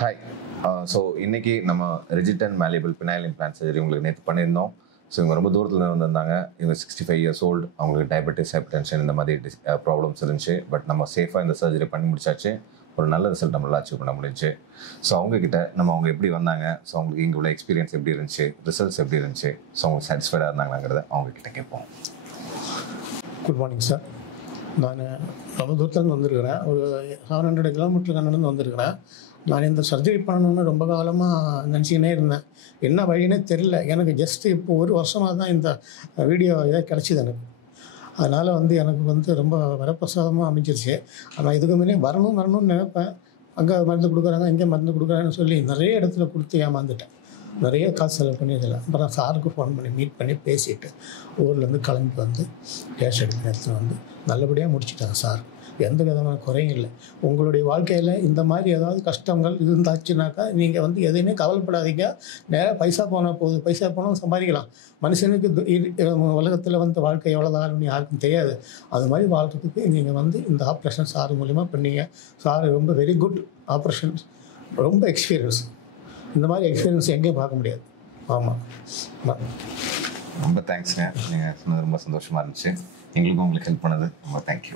Hi. So இன்னைக்கு நம்ம rigid and malleable phenyl implant surgery உங்களுக்கு நேற்று பண்ணியிருந்தோம். ஸோ இவங்க ரொம்ப தூரத்தில் வந்திருந்தாங்க. இவங்க 65 இயர்ஸ் ஓல்டு. அவங்களுக்கு டயபெட்டிஸ், ஹைப்பர் டென்ஷன் இந்த மாதிரி ப்ராப்ளம்ஸ் இருந்துச்சு. பட் நம்ம சேஃபாக இந்த சர்ஜரி பண்ணி முடிச்சாச்சு. ஒரு நல்ல ரிசல்ட் நம்மளால் அச்சீவ் பண்ண முடிஞ்சுச்சு. ஸோ அவங்கக்கிட்ட அவங்க எப்படி வந்தாங்க, ஸோ அவங்களுக்கு இங்கே உள்ள எக்ஸ்பீரியன்ஸ் எப்படி இருந்துச்சு, ரிசல்ட்ஸ் எப்படி இருந்துச்சு, ஸோ அவங்க சாட்டிஸ்ஃபைடாக இருந்தாங்களாங்கிறத அவங்கக்கிட்ட கேட்போம். Good morning sir. நான் ரொம்ப தூரத்துலேருந்து வந்திருக்கிறேன். ஒரு 700 கிலோமீட்டருக்கு நடந்து வந்திருக்கிறேன். நான் இந்த சர்ஜரி பண்ணணுன்னு ரொம்ப காலமாக நினச்சிக்கினே இருந்தேன். என்ன வழினே தெரில. எனக்கு ஜஸ்ட்டு இப்போ ஒரு வருஷமாக தான் இந்த வீடியோ இதாக கிடச்சிது எனக்கு. அதனால் எனக்கு ரொம்ப வரப்பிரசாதமாக அமைஞ்சிருச்சு. ஆனால் இதுக்கு முன்னே வரணும்னு நினைப்பேன். அங்கே மருந்து கொடுக்குறாங்க, இங்கே மருந்து கொடுக்குறாங்கன்னு சொல்லி நிறைய இடத்துல கொடுத்து ஏமாந்துட்டேன். நிறைய காசு செலவு பண்ணியதில்லை. அப்புறம் சாருக்கு ஃபோன் பண்ணி மீட் பண்ணி பேசிவிட்டு ஊர்லேருந்து கிளம்பி வந்து கேஷ் எடுத்து நல்லபடியாக முடிச்சிட்டாங்க சார். எந்த விதமான குறையும் இல்லை. உங்களுடைய வாழ்க்கையில் இந்த மாதிரி ஏதாவது கஷ்டங்கள் இருந்தாச்சுனாக்கா நீங்கள் எதையுமே கவலைப்படாதீங்க. நேராக பைசா போனால் போதும். பைசா போனால் சம்பாதிக்கலாம். மனுஷனுக்கு உலகத்தில் வாழ்க்கை எவ்வளோதான்னு யாருக்கும் தெரியாது. அது மாதிரி வாழ்கிறதுக்கு நீங்கள் இந்த ஆப்ரேஷன் சார் மூலிமா பண்ணீங்க. சார் ரொம்ப வெரி குட் ஆப்ரேஷன்ஸ், ரொம்ப எக்ஸ்பீரியன்ஸ். இந்த மாதிரி எக்ஸ்பீரியன்ஸ் எங்கேயும் பார்க்க முடியாது. ஆமாம், ரொம்ப தேங்க்ஸ்ங்க. நீங்கள் சொன்னது ரொம்ப சந்தோஷமாக இருந்துச்சு. எங்களுக்கும் உங்களுக்கு ஹெல்ப் பண்ணது ரொம்ப தேங்க்யூ.